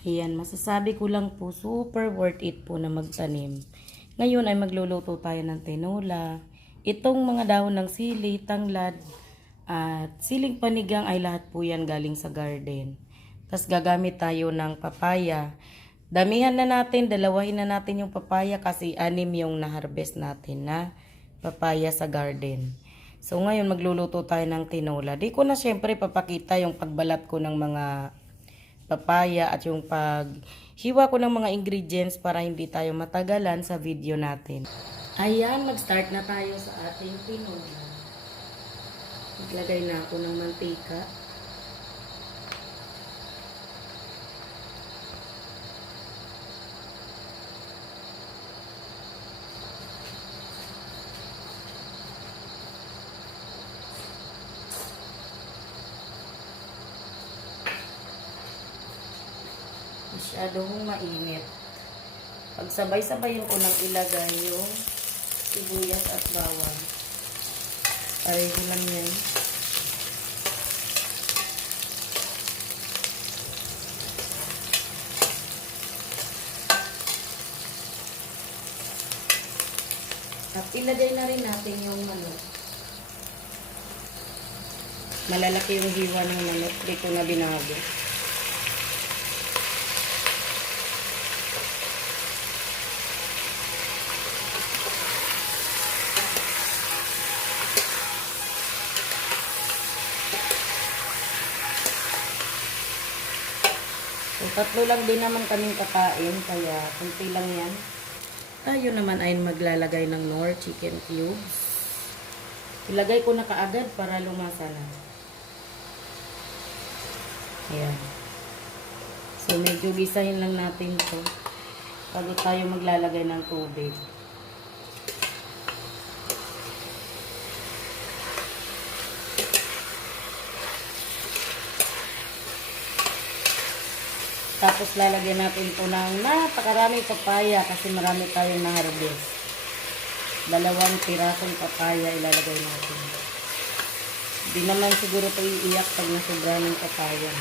Ayan, masasabi ko lang po, super worth it po na magtanim. Ngayon ay magluluto tayo ng tinola. Itong mga dahon ng sili, tanglad, at siling panigang ay lahat po yan galing sa garden. Tapos gagamit tayo ng papaya. Damihan na natin, dalawahin na natin yung papaya kasi 6 yung na-harvest natin na papaya sa garden. So ngayon magluluto tayo ng tinola. Di ko na syempre papakita yung pagbalat ko ng mga papaya at yung paghiwa ko ng mga ingredients para hindi tayo matagalan sa video natin. Ayan, mag-start na tayo sa ating tinola. Maglagay na ako ng mantika. Masyadong mainit. Pagsabay-sabayin ko nang ilagay yung sibuyas at bawang. Pareho lang yan. At ilagay na rin natin yung manok. Malalaki yung hiwa ng manok. Di ko na binago. So, tatlo lang din naman kaming kakain, kaya kunti lang yan. Tayo naman ay maglalagay ng Knorr chicken cubes. Ilagay ko na kaagad para lumasa na. Ayan. So, medyo gisahin lang natin to bago tayo maglalagay ng tubig. Tapos lalagyan natin ito ng napakaraming papaya kasi marami tayong na-harvest. 2 pirasong papaya ilalagay natin. Hindi naman siguro ito iiyak pag nasobra ng papaya.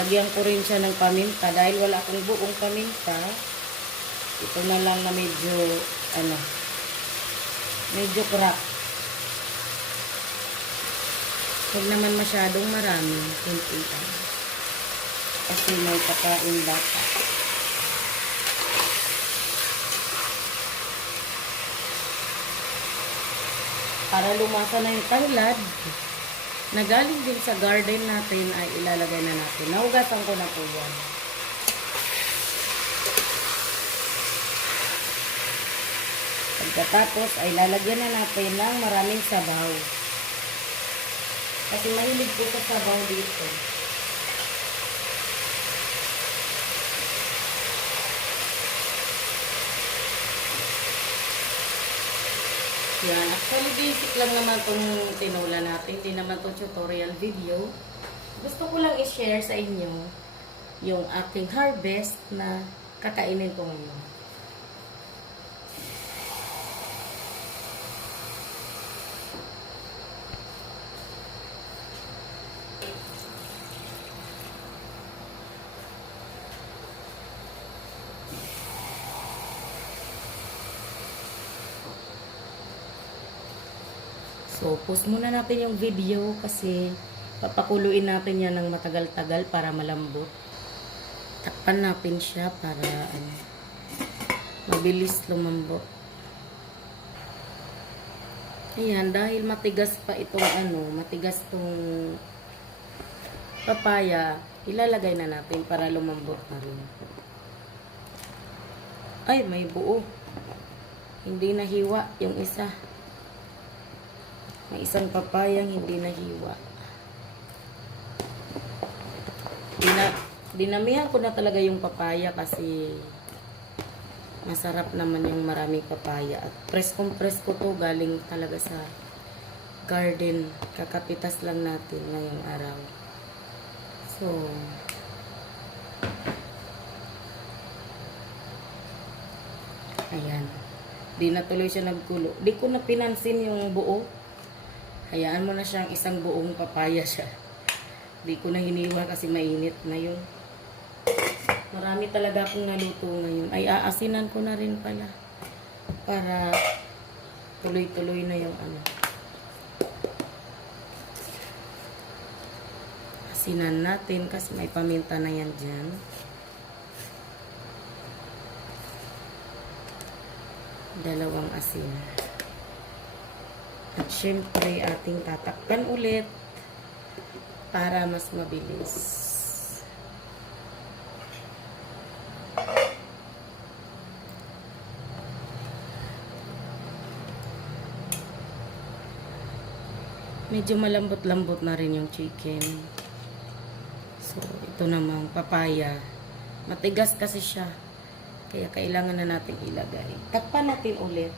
Lagyan ko rin siya ng paminta dahil wala akong buong paminta. Ito na lang na medyo crack. Huwag naman masyadong marami. Kunti lang. Kasi may kakain bata. Para lumasa na yung tanglad na galing din sa garden natin ay ilalagay na natin. Nahugasan ko na po yan. Pagkatapos ay lalagyan na natin ng maraming sabaw. Kasi mahilig po sa sabaw dito. Yan. Actually, basic lang naman itong tinola natin. Hindi naman itong tutorial video. Gusto ko lang i-share sa inyo yung aking harvest na kakainin ko ngayon. So, pause muna natin yung video kasi papakuluin natin yan ng matagal-tagal para malambot. Takpan natin siya para mabilis lumambot. Ayan, dahil matigas pa itong matigas tong papaya, ilalagay na natin para lumambot na rin. Ay, may buo. Hindi nahiwa yung isa. May isang papayang hindi nahiwa. Dinamihan ko na talaga yung papaya kasi masarap naman yung maraming papaya. At preskong-presko to galing talaga sa garden. Kakapitas lang natin ngayong araw. So, ayan. Di na tuloy siya nagkulo. Di ko na pinansin yung buo. Hayaan mo na siyang isang buong papaya siya. Di ko na hiniwa kasi mainit na yun. Marami talaga akong naluto ngayon. Ay, aasinan ko na rin pala. Para tuloy-tuloy na yung ano. Asinan natin kasi may paminta na yan dyan. Dalawang asin. At syempre, ating tatakpan ulit para mas mabilis. Medyo malambot-lambot na rin yung chicken. So, ito namang papaya. Matigas kasi siya. Kaya kailangan na natin ilagay. Takpan natin ulit.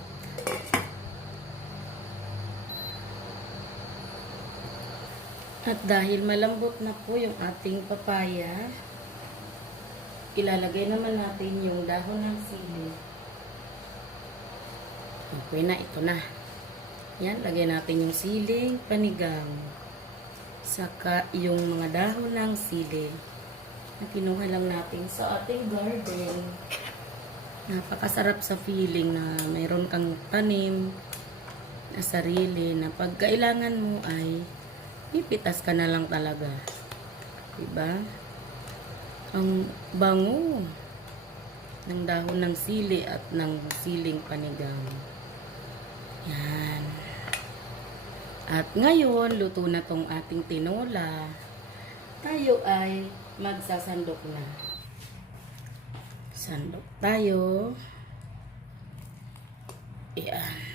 At dahil malambot na po yung ating papaya, ilalagay naman natin yung dahon ng sili. Okay na, ito na. Yan, lagay natin yung siling panigang. Saka yung mga dahon ng sili na kinuha lang natin sa ating garden. Napakasarap sa feeling na mayroon kang tanim na sarili na pag kailangan mo ay pipitas ka na lang talaga. Diba? Ang bango ng dahon ng sili at ng siling panigang. Yan. At ngayon, luto na tong ating tinola. Tayo ay magsasandok na. Sandok tayo. Yan.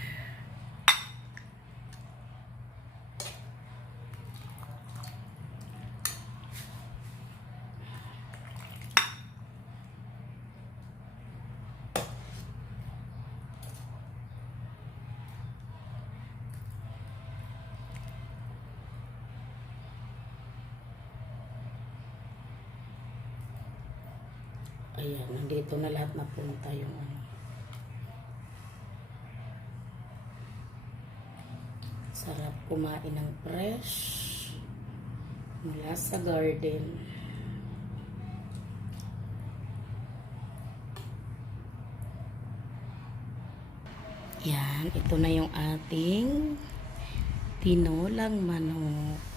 Ayan, nandito na lahat na punta yung ano. Sarap kumain ng fresh mula sa garden. Yan, ito na yung ating tinolang manok.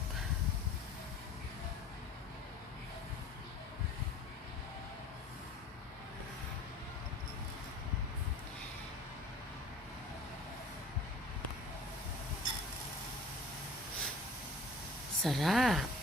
Sarap.